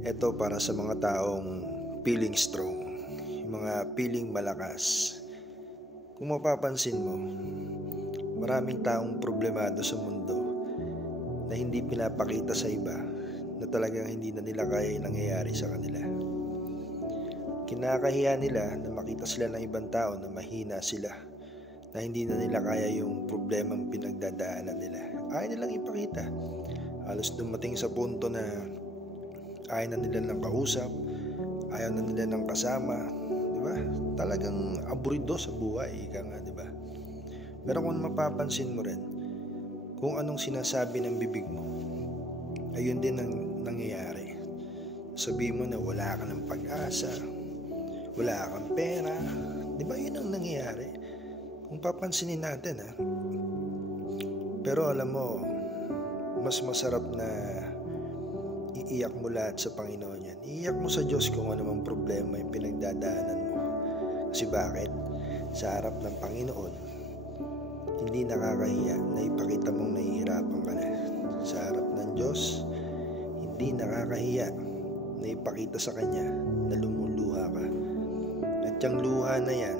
Ito para sa mga taong feeling strong, yung mga feeling malakas. Kung mapapansin mo, maraming taong problemado sa mundo na hindi pinapakita sa iba na talagang hindi na nila kaya yung nangyayari sa kanila. Kinakahiya nila na makita sila ng ibang tao na mahina sila, na hindi na nila kaya yung problemang pinagdadaanan nila. Ayaw nilang ipakita. Halos dumating sa punto na ayaw na nila ng kausap, ayaw na nila ng kasama, di ba? Talagang aburido sa buhay, ika nga, di ba? Pero kung mapapansin mo rin, kung anong sinasabi ng bibig mo, ayun din ang nangyayari. Sabihin mo na wala ka ng pag-asa, wala kang pera, di ba yun ang nangyayari? Kung papansinin natin, ha? Pero alam mo, mas masarap na iiyak mo lahat sa Panginoon yan. Iiyak mo sa Diyos kung ano mang problema yung pinagdadaanan mo. Kasi bakit? Sa harap ng Panginoon, hindi nakakahiya na ipakita mong nahihirapan ka na. Sa harap ng Diyos, hindi nakakahiya na ipakita sa Kanya na lumuluha ka. At yung luha na yan,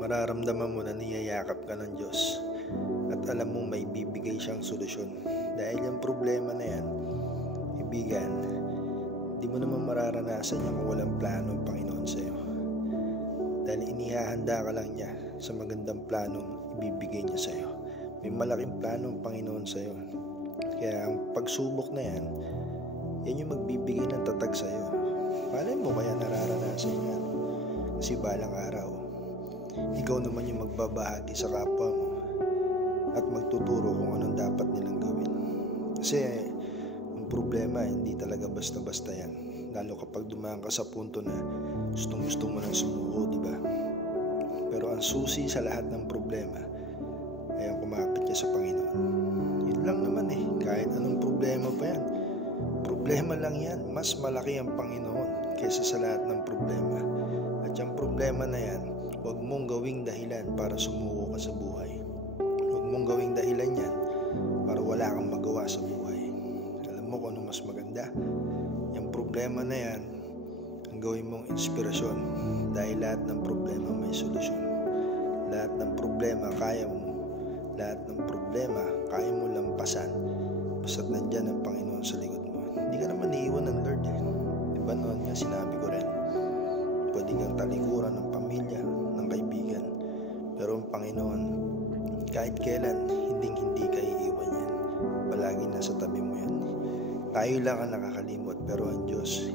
mararamdaman mo na niyayakap ka ng Diyos. At alam mong may bibigay siyang solusyon. Dahil yung problema na yan, ibigan, di mo naman mararanasan yung walang plano ng Panginoon sa'yo. Dahil inihahanda ka lang niya sa magandang planong ibibigay niya sa'yo. May malaking plano ng Panginoon sa'yo. Kaya ang pagsubok na yan, yan yung magbibigay ng tatag sa'yo. Malay mo kaya nararanasan yan. Kasi balang araw, ikaw naman yung magbabahagi sa kapwa mo at magtuturo kung anong dapat nilang gawin. Kasi ang problema, hindi talaga basta-basta yan. Lalo kapag dumaan ka sa punto na gustong-gusto mo nang sumuko, di ba? Pero ang susi sa lahat ng problema ay ang kumapit ka sa Panginoon. Yun lang naman eh. Kahit anong problema pa yan. Problema lang yan. Mas malaki ang Panginoon kaysa sa lahat ng problema. At yung problema na yan, huwag mong gawing dahilan para sumuko ka sa buhay. Huwag mong gawing dahilan yan para wala kang magawa sa buhay. Alam mo kung ano mas maganda? Yung problema na yan, ang gawin mong inspirasyon. Dahil lahat ng problema may solusyon. Lahat ng problema kaya mo. Lahat ng problema kaya mo lampasan. Basta't nandyan ang Panginoon sa likod mo. Hindi ka naman iiwan ng Lord eh. Diba noon nga sinabi ko rin, pwede kang talikuran ng pamilya, ng kaibigan. Pero ang Panginoon, kahit kailan, hindi ka iiwan yan. Palagi nasa tabi mo yan. Tayo lang ang nakakalimot, pero ang Diyos,